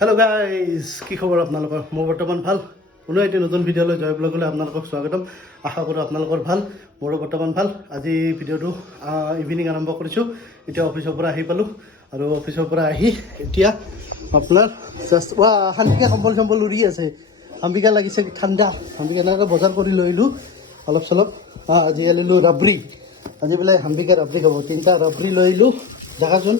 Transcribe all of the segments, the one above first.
Hello' guys, কি খবৰ আপোনালোকৰ? মোৰ বৰ্তমান ভাল। পুনৰ এটি নতুন ভিডিঅ'লৈ জয় ব্লগলৈ আপোনালোকক স্বাগতম। আশা কৰোঁ আপোনালোকৰ ভাল, মোৰো বৰ্তমান ভাল। আজি ভিডিঅ'টো ইভিনিং আৰম্ভ কৰিছোঁ। এতিয়া অফিচৰ পৰা আহি পালোঁ আৰু অফিচৰ পৰা আহি এতিয়া আপোনাৰ জাষ্ট শান্তিকা কম্বল চম্বল উৰি আছে। শান্তিকা লাগিছে ঠাণ্ডা। শান্তিকা এনেকৈ বজাৰ কৰি লৈ আহিলোঁ অলপ চলপ। আজি আনিলোঁ ৰাবৰি। আজি বোলে শান্তিকা ৰাবৰি খাব। 3টা ৰাবৰি লৈ আহিলোঁ, দেখাচোন।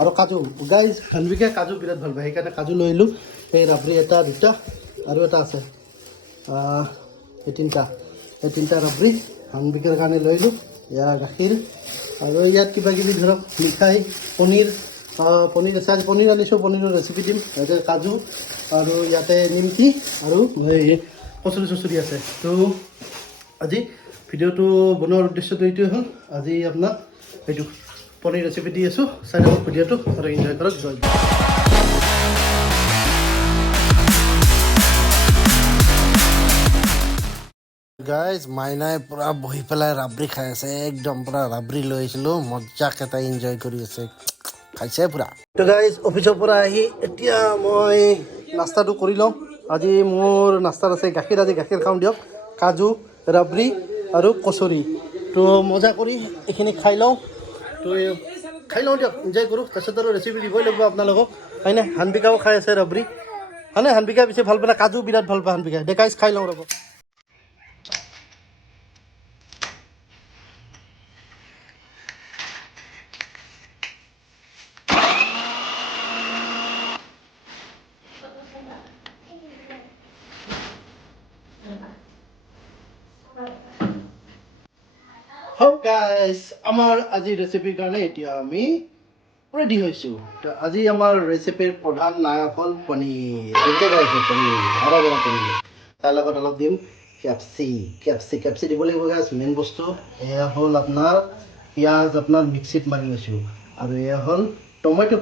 আৰু কাজু গাইজ, শান্তিকাই কাজু বিৰাট ভাল পায়, সেইকাৰণে কাজু লৈ আহিলোঁ। এই ৰাবৰি এটা, দুটা আৰু এটা আছে, এই তিনিটা ৰাবৰি শান্তিকাৰ কাৰণে লৈ আহিলোঁ। ইয়াৰ গাখীৰ আৰু ইয়াত কিবা কিবি ধৰক মিঠাই, পনীৰ আছে। আজি পনীৰ আনিছোঁ, পনীৰৰ ৰেচিপি দিম। ইয়াতে কাজু আৰু ইয়াতে নিমকি আৰু এই কচুৰি চচুৰি আছে। তো আজি ভিডিঅ'টো বনোৱাৰ উদ্দেশ্যটো এইটোৱে হ'ল, আজি আপোনাক এইটো পনীৰ ৰেচিপি দি আছোঁ। চাই থাকক ভিডিঅ'টো আৰু এনজয় কৰক। জয় গাইজ, মাইনাই পূৰা বহি পেলাই ৰাবৰি খাই আছে। একদম পূৰা ৰাবৰি লৈ আহিছিলোঁ, মজাকৈ তাই এনজয় কৰি আছে, খাইছে পূৰা। তো গাইজ, অফিচৰ পৰা আহি এতিয়া মই নাস্তাটো কৰি লওঁ। আজি মোৰ নাস্তাত আছে গাখীৰ। আজি গাখীৰ খাওঁ দিয়ক, কাজু, ৰাবৰি আৰু কচুৰি। তো মজা কৰি এইখিনি খাই লওঁ। তো খাই লওঁ দিয়ক, এনজয় কৰোঁ। তাৰপিছত আৰু ৰেচিপি দিবই লাগিব আপোনালোকক, হয়নে? শান্তিকাও খাই আছে ৰাবৰি, হয়নে? শান্তিকা বেছি ভাল পায়, কাজু বিৰাট ভাল পায় শান্তিকাই। দে গাইজ, খাই লওঁ ৰ'ব। গাইজ, আমাৰ আজি ৰেচিপিৰ কাৰণে এতিয়া আমি ৰেডি হৈছোঁ। তো আজি আমাৰ ৰেচিপিৰ প্ৰধান নায়ক হ'ল পনীৰ। তাৰ লগত অলপ দিম কেপচি দিব লাগিব গাইজ। মেইন বস্তু এয়া হ'ল আপোনাৰ পিঁয়াজ, আপোনাৰ মিক্সিত মাৰি লৈছোঁ। আৰু এয়া হ'ল টমেট'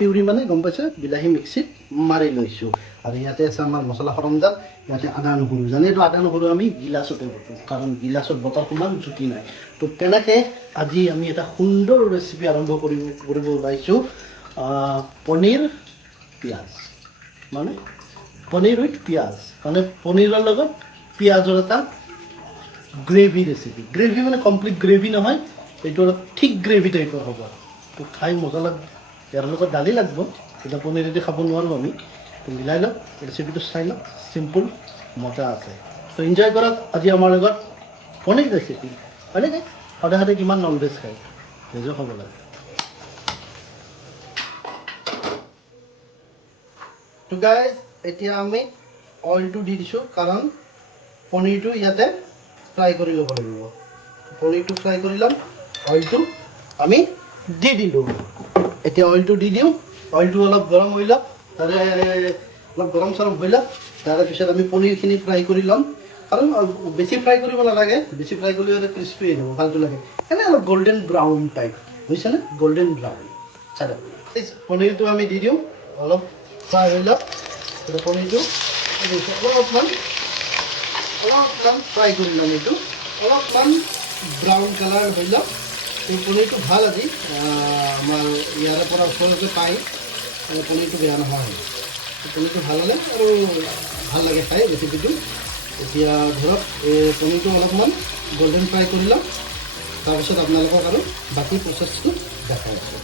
পিউৰি মানে গম পাইছে, বিলাহী মিক্সিত মাৰি লৈছোঁ। আৰু ইয়াতে আছে আমাৰ মছলা সৰঞ্জাম। ইয়াতে আদা নহৰু, জানেতো আদা নহৰু আমি গিলাচতে বটোঁ, কাৰণ গিলাচত বটাৰ সমান জুতি নাই। তো তেনেকৈ আজি আমি এটা সুন্দৰ ৰেচিপি আৰম্ভ কৰিব ওলাইছোঁ। পনীৰ পিঁয়াজ, মানে পনীৰ উইথ পিঁয়াজ, মানে পনীৰৰ লগত পিঁয়াজৰ এটা গ্ৰেভি ৰেচিপি। গ্ৰেভি মানে কমপ্লিট গ্ৰেভি নহয়, এইটো অলপ ঠিক গ্ৰেভি টাইপৰ হ'ব। তো খাই মজা লাগিব। ইয়াৰ লগত দালি লাগিব, এতিয়া পনীৰেদি খাব নোৱাৰোঁ আমি। তো মিলাই লওক, ৰেচিপিটো চাই লওক, চিম্পুল মজা আছে। তো এনজয় কৰক আজি আমাৰ লগত পনীৰ ৰেচিপি। হয়নে? সদায় সদায় কিমান নন ভেজ খায়, ভেজো খাব লাগে। তো গাইজ, এতিয়া আমি অইলটো দি দিছোঁ, কাৰণ পনীৰটো ইয়াতে ফ্ৰাই কৰি ল'ব লাগিব। পনীৰটো ফ্ৰাই কৰি ল'ম, অইলটো আমি দি দিলোঁ। এতিয়া অইলটো দি দিওঁ, অইলটো অলপ গৰম হৈ লওক, তাৰে অলপ গৰম চৰম হৈ লওক। তাৰপিছত আমি পনীৰখিনি ফ্ৰাই কৰি ল'ম। কাৰণ বেছি ফ্ৰাই কৰিব নালাগে, বেছি ফ্ৰাই কৰিলে হ'লে ক্ৰিস্পি হৈ যাব, ভালটো লাগে। এনেই অলপ গল্ডেন ব্ৰাউন টাইপ, বুজিছেনে? গল্ডেন ব্ৰাউন চাই পনীৰটো আমি দি দিওঁ, অলপ ফ্ৰাই হৈ লওক। পনীৰটো অলপমান ফ্ৰাই কৰি ল'ম। এইটো অলপমান ব্ৰাউন কালাৰ হৈ লওক। এই পনীৰটো ভাল আজি আমাৰ ইয়াৰে পৰা ওচৰতে পায়, পনীৰটো বেয়া নহয়। পনীৰটো ভাল হ'লে আৰু ভাল লাগে খাই ৰেচিপিটো। এতিয়া ধৰক এই পনীৰটো অলপমান গল্ডেন ফ্ৰাই কৰি লওক, তাৰপিছত আপোনালোকক আৰু বাকী প্ৰচেছটো দেখাই আছোঁ।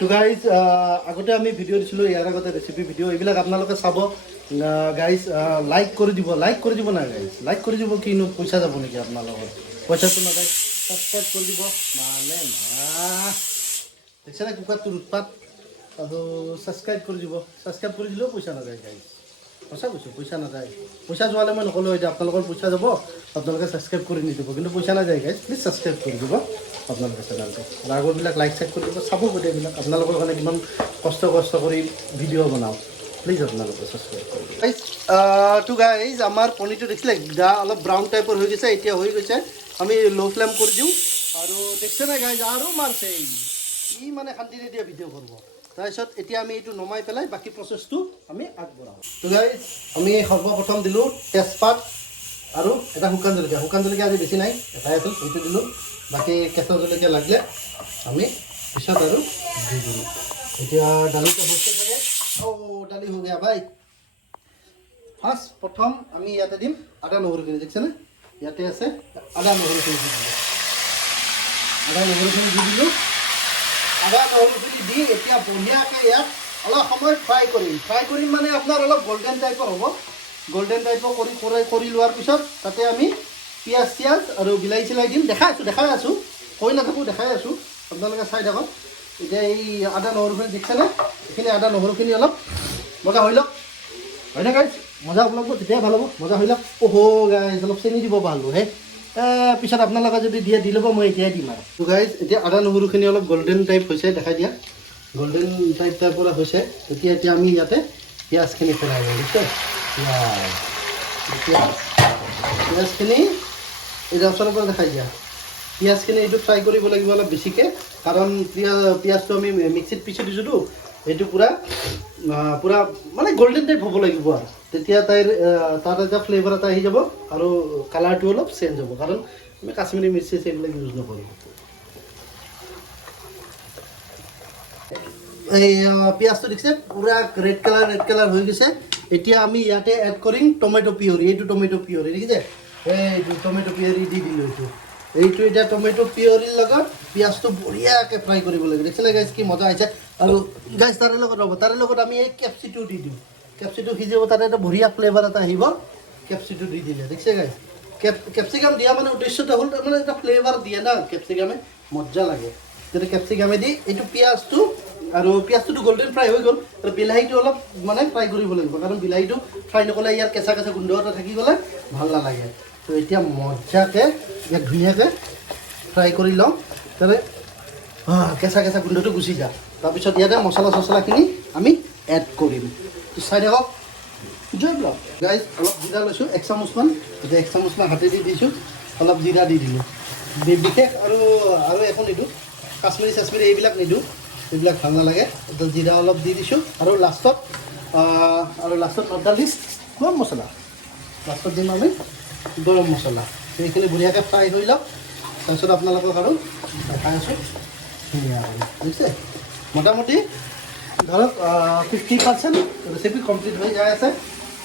তো গাইজ, আগতে আমি ভিডিঅ' দিছিলোঁ, ইয়াৰ আগতে ৰেচিপি ভিডিঅ', এইবিলাক আপোনালোকে চাব। গাইজ, লাইক কৰি দিব নাই গাইজ, লাইক কৰি দিব। কিনো পইচা যাব নেকি আপোনালোকৰ? পইচাটো নাযায়। ছাবস্ক্ৰাইব কৰি দিব, মানে দেখিছেনে কুকাৰটোৰ উৎপাত। আৰু ছাবস্ক্ৰাইব কৰি দিব, ছাবস্ক্ৰাইব কৰি দিলেও পইচা নাযায় গাইজ। সঁচা কৈছোঁ, পইচা নাযায়। পইচা যোৱালে মই নক'লোঁ, এতিয়া আপোনালোকৰ পইচা যাব, আপোনালোকে ছাবস্ক্ৰাইব কৰি নিদিব, কিন্তু পইচা নাযায় গাইজ। প্লিজ ছাবস্ক্ৰাইব কৰি দিব আপোনালোকে চেনেলটো। আগৰবিলাক লাইক চাইক কৰি দিব, চাব গোটেইবিলাক। আপোনালোকৰ কাৰণে কিমান কষ্ট কৰি ভিডিঅ' বনাওঁ। প্লিজ আপোনালোকে ছাবস্ক্ৰাইব কৰি দিব গাইজ। তো গাইজ, আমাৰ পনীৰটো দেখিছিলে অলপ ব্ৰাউন টাইপৰ হৈ গৈছে। এতিয়া হৈ গৈছে, আমি ল' ফ্লেম কৰি দিওঁ। আৰু দেখিছে নাই গাইজ, আৰু মাৰছে ই মানে শান্তিৰে দিয়া ভিডিঅ' কৰিব তাৰপিছত এতিয়া আমি এইটো নমাই পেলাই বাকী প্ৰচেছটো আমি আগবঢ়াওঁ তো গাইজ আমি সৰ্বপ্ৰথম দিলোঁ তেজপাত আৰু এটা শুকান জলকীয়া আজি বেছি নাই এটাই আছিল এইটো দিলোঁ বাকী কেঁচা জলকীয়া লাগিলে আমি পিছত আৰু দি দিলোঁ এতিয়া দালিটো হৈছে চাগে দালি হৈ গয়া ভাই ফাৰ্ষ্ট প্ৰথম আমি ইয়াতে দিম আদা নহৰুখিনি দেখিছেনে ইয়াতে আছে আদা নহৰুখিনি দি দিলোঁ আদা নহৰুখিনি দি দিলোঁ আদা নহৰুখিনি দি এতিয়া বঢ়িয়াকৈ ইয়াত অলপ সময় ফ্ৰাই কৰিম মানে আপোনাৰ অলপ গল্ডেন টাইপৰ হ'ব গল্ডেন টাইপৰ কৰি লোৱাৰ পিছত তাতে আমি পিঁয়াজ চিয়াজ আৰু বিলাহী চিলাই দিম দেখাই আছোঁ কৈ নাথাকোঁ দেখাই আছোঁ আপোনালোকে চাই থাকক এতিয়া এই আদা নহৰুখিনি দেখিছেনে এইখিনি আদা নহৰুখিনি অলপ মজা হৈ লওক হয়নে গাইজ মজা ওলাব তেতিয়াই ভাল হ'ব মজা হৈ লওক গাইজ অলপ চেনি দিব ভাল হে পিছত আপোনালোকে যদি দিয়ে দি ল'ব মই এতিয়াই দিম আৰু গাইজ এতিয়া আদা নহৰুখিনি অলপ গল্ডেন টাইপ হৈছে দেখাই দিয়া গল্ডেন টাইপৰ হৈছে এতিয়া আমি ইয়াতে পিঁয়াজখিনি পেলাই দিওঁ বুজিছে পিঁয়াজখিনি এই ওচৰৰ পৰা দেখাই দিয়া পিঁয়াজখিনি এইটো ফ্ৰাই কৰিব লাগিব অলপ বেছিকৈ কাৰণ পিঁয়াজটো আমি মিক্সিত পিচি দিছোঁতো এইটো পূৰা মানে গল্ডেন টাইপ হ'ব লাগিব আৰু তেতিয়া তাত এটা ফ্লেভাৰ এটা আহি যাব আৰু কালাৰটো অলপ চেঞ্জ হ'ব কাৰণ আমি কাশ্মীৰী মিৰ্চি এইবিলাক ইউজ নকৰোঁ এই পিঁয়াজটো দেখিছে পূৰা ৰেড কালাৰ হৈ গৈছে এতিয়া আমি ইয়াতে এড কৰিম টমেটো পিয়ৰি এইটো টমেটো পিয়ৰি দেখিছে এইটো টমেটো পিয়ৰি দি দিলোঁ এইটো এতিয়া টমেটো পিয়ৰিৰ লগত পিঁয়াজটো বঢ়িয়াকৈ ফ্ৰাই কৰিব লাগিব দেখিছিলে গাইজ কি মজা আহিছে আৰু গাইজ তাৰে লগত আমি এই কেপচিটো দি দিওঁ কেপচিটো সিজিব তাতে এটা বঢ়িয়া ফ্লেভাৰ এটা আহিব কেপচিটো দি দিলে দেখিছে গাইজ কেপচিকাম দিয়া মানে উদ্দেশ্যটো হ'ল তাৰমানে এটা ফ্লেভাৰ দিয়ে না কেপচিকামে মজা লাগে তেতিয়া কেপচিকামে দি এইটো পিঁয়াজটোতো গল্ডেন ফ্ৰাই হৈ গ'ল আৰু বিলাহীটো অলপ মানে ফ্ৰাই কৰিব লাগিব কাৰণ বিলাহীটো ফ্ৰাই নকৰিলে ইয়াৰ কেঁচা গোন্ধ এটা থাকি গ'লে ভাল নালাগে তো এতিয়া মজাকৈ ইয়াক ধুনীয়াকৈ ফ্ৰাই কৰি লওঁ তাতে কেঁচা গোন্ধটো গুচি যাওঁ তাৰপিছত ইয়াতে মছলা চছলাখিনি আমি এড কৰিম চাই থাকক জয় ব্লগ গাইজ অলপ জিৰা লৈছোঁ 1 চামুচমান এতিয়া 1 চামুচমান হাতেদি দিছোঁ অলপ জিৰা দি দিলোঁ বিশেষ আৰু একো নিদিওঁ কাশ্মীৰী এইবিলাক নিদিওঁ এইবিলাক ভাল নালাগে এতিয়া জিৰা অলপ দি দিছোঁ আৰু লাষ্টত নট লিষ্ট গৰম মছলা লাষ্টত দিম আমি গৰম মছলা সেইখিনি বঢ়িয়াকৈ ফ্ৰাই হৈ লওক তাৰপিছত আপোনালোকক আৰু দেখাই আছোঁ ধুনীয়াকৈ বুজিছে মোটামুটি ধৰক 50% ৰেচিপি কমপ্লিট হৈ যাই আছে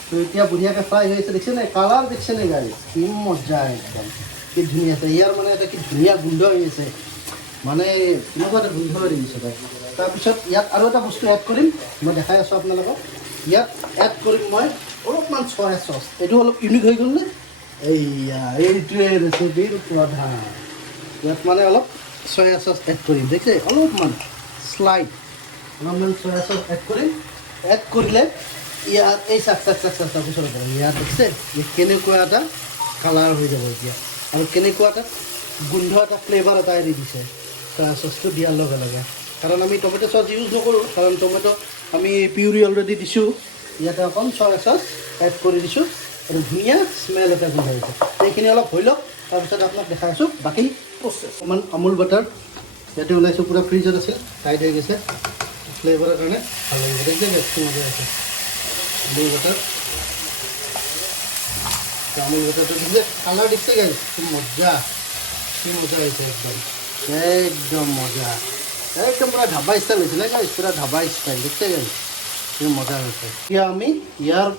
তো এতিয়া বঢ়িয়াকৈ ফ্ৰাই হৈ আছে দেখিছেনে কালাৰ দেখিছেনে গাইজ কি মজা একদম কি ধুনীয়া আছে ইয়াৰ মানে এটা কি ধুনীয়া গোন্ধ হৈ আছে মানে কেনেকুৱা এটা গোন্ধ হৈ দিছে তাৰপিছত ইয়াত আৰু এটা বস্তু এড কৰিম মই দেখাই আছোঁ আপোনালোকক ইয়াত এড কৰিম মই অলপমান চয়া চচ এইটো অলপ ইউনিক হৈ গ'ল নে এইটোৱে ৰেচিপিৰ প্ৰধান ইয়াত মানে অলপ চয়া চচ এড কৰিম দেখিছে অলপমান চয়া চচ এড কৰিম এড কৰিলে ইয়াত এই চাক পিছৰ পৰা ইয়াত দেখিছে কেনেকুৱা এটা কালাৰ হৈ যাব এতিয়া আৰু কেনেকুৱা এটা গোন্ধ এটা ফ্লেভাৰ এটা এৰি দিছে চয়া চচটো দিয়াৰ লগে লগে কাৰণ আমি টমেটো চচ ইউজ নকৰোঁ কাৰণ টমেটো আমি পিউৰি অলৰেডি দিছোঁ ইয়াতে অকণ চয়া চচ এড কৰি দিছোঁ আৰু ধুনীয়া স্মেল এটা গোন্ধ হৈছে এইখিনি অলপ হৈ লওক তাৰপিছত আপোনাক দেখাই আছোঁ বাকী প্ৰচেছ অকণমান আমুল বাটাৰ ইয়াতে ওলাইছোঁ পূৰা ফ্ৰিজত আছিল টাইট হৈ গৈছে ফ্লেভাৰৰ কাৰণে ভাল লাগিব দেখিছে গেছটো মজা আছে আমুল বাটাৰ বাটাৰটো দিছে কালাৰ দিছে গাইজ কি মজা হৈছে একদম মজা একদম পূৰা ধাবা ষ্টাইল হৈছিলে গাইজ পূৰা ধাবা ষ্টাইল দেখিছে গাইজ কি মজা হৈছে এতিয়া আমি ইয়াৰ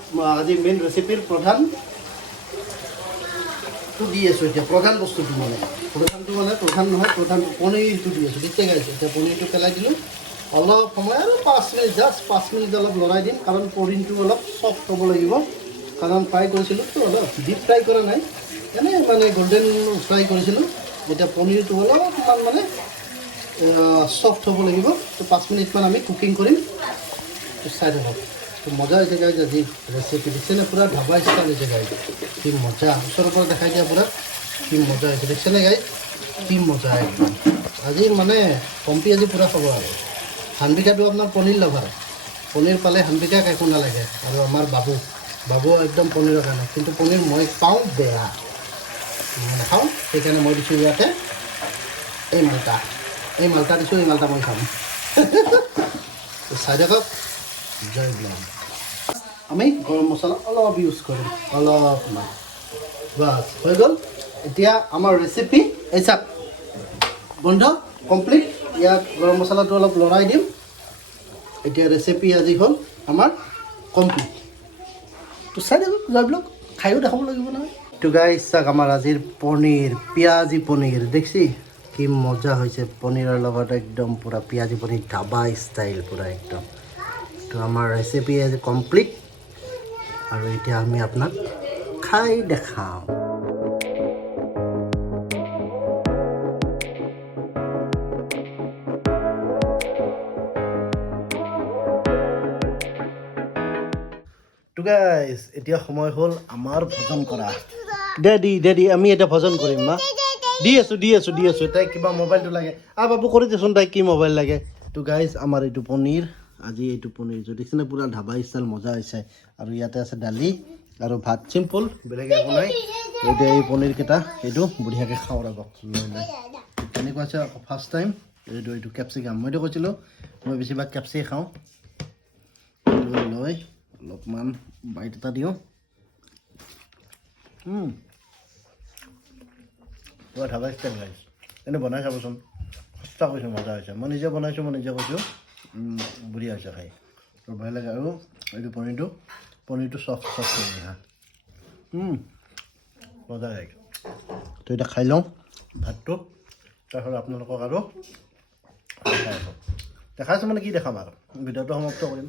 আজি মেইন ৰেচিপিৰ প্ৰধানটো দি আছোঁ এতিয়া প্ৰধান বস্তুটো প্ৰধান নহয় পনীৰটো দি আছোঁ দেখিছে গাইজ এতিয়া পনীৰটো পেলাই দিলোঁ অলপ সময় আৰু 5 মিনিট জাষ্ট 5 মিনিট অলপ লৰাই দিম কাৰণ পনীৰটো অলপ চফ্ট হ'ব লাগিব কাৰণ ফ্ৰাই কৰিছিলোঁ তো অলপ ডিপ ফ্ৰাই কৰা নাই এনেই মানে গল্ডেন ফ্ৰাই কৰিছিলোঁ এতিয়া পনীৰটো অলপমান মানে চফ্ট হ'ব লাগিব তো 5 মিনিটমান আমি কুকিং কৰিম তো চাই থাকক তো মজা হৈছে গাইজ আজি ৰেচিপি দেখিছেনে পূৰা ধাবা ষ্টাইল হৈছে গাইজ কি মজা ওচৰৰ পৰা দেখাই দিয়া পূৰা কি মজা হৈছে দেখিছেনে গাইজ কি মজা একদম আজি মানে কম্পি আজি পূৰা খাব আৰু হানবিকাটো আপোনাৰ পনীৰ লাভাৰ পনীৰ পালে হানবিকাক একো নালাগে আৰু আমাৰ বাবু একদম পনীৰৰ কাৰণে কিন্তু পনীৰ মই পাওঁ বেয়া নাখাওঁ সেইকাৰণে মই দিছোঁ ইয়াতে এই মালটা এই মালটা দিছোঁ এই মালটা মই খাম চাই থাকক জয় ব্লগ আমি গৰম মছলা অলপ ইউজ কৰিম অলপমান বাছ হৈ গ'ল এতিয়া আমাৰ ৰেচিপি এই চাওক বন্ধ কমপ্লিট ইয়াত গৰম মছলাটো অলপ লৰাই দিম এতিয়া ৰেচিপি আজি হ'ল আমাৰ কমপ্লিট তো চাই থাকক জয় ব্লগ খায়ো দেখাব লাগিব নহয় তো গাইছ চাওক আমাৰ আজিৰ পনীৰ পিঁয়াজি পনীৰ দেখছি কি মজা হৈছে পনীৰৰ লগত একদম পূৰা পিঁয়াজি পনীৰ ধাবা ষ্টাইল পূৰা একদম তো আমাৰ ৰেচিপি আজি কমপ্লিট আৰু এতিয়া আমি আপোনাক খাই দেখাওঁ তো গাইছ এতিয়া সময় হ'ল আমাৰ ভোজন কৰা দে আমি এতিয়া ভোজন কৰিম মা দি আছোঁ তাইক কিবা মোবাইলটো লাগে বাবু কৰি দেচোন তাইক কি মোবাইল লাগে তো গাইজ আমাৰ এইটো পনীৰ আজি এইটো পনীৰ দেখিছেনে পূৰা ধাবা ষ্টাইল মজা হৈছে আৰু ইয়াতে আছে দালি আৰু ভাত চিম্পুল বেলেগ একো নাই এতিয়া এই পনীৰকেইটা এইটো বঢ়িয়াকৈ খাওঁ ৰ'ব লৈ লৈ তেনেকুৱা আছে আকৌ ফাৰ্ষ্ট টাইম এইটো কেপচিকাম মইতো কৈছিলোঁ মই বেছিভাগ কেপচিয়ে খাওঁ লৈ লৈ অলপমান বাইট এটা দিওঁ পুৰা ধাবা ষ্টাইল গাইছ এনে বনাই চাবচোন সঁচা কৈছোঁ মজা হৈছে মই নিজে বনাইছোঁ মই নিজে কৈছোঁ বঢ়িয়া হৈছে খাই আৰু ভাল লাগে আৰু এইটো পনীৰটো চফ্ট কৰি হা মজা লাগে তো এতিয়া খাই লওঁ ভাতটো তাৰপিছত আপোনালোকক আৰু দেখাই আছোঁ মানে কি দেখাম আৰু ভিডিঅ'টো সমাপ্ত কৰিম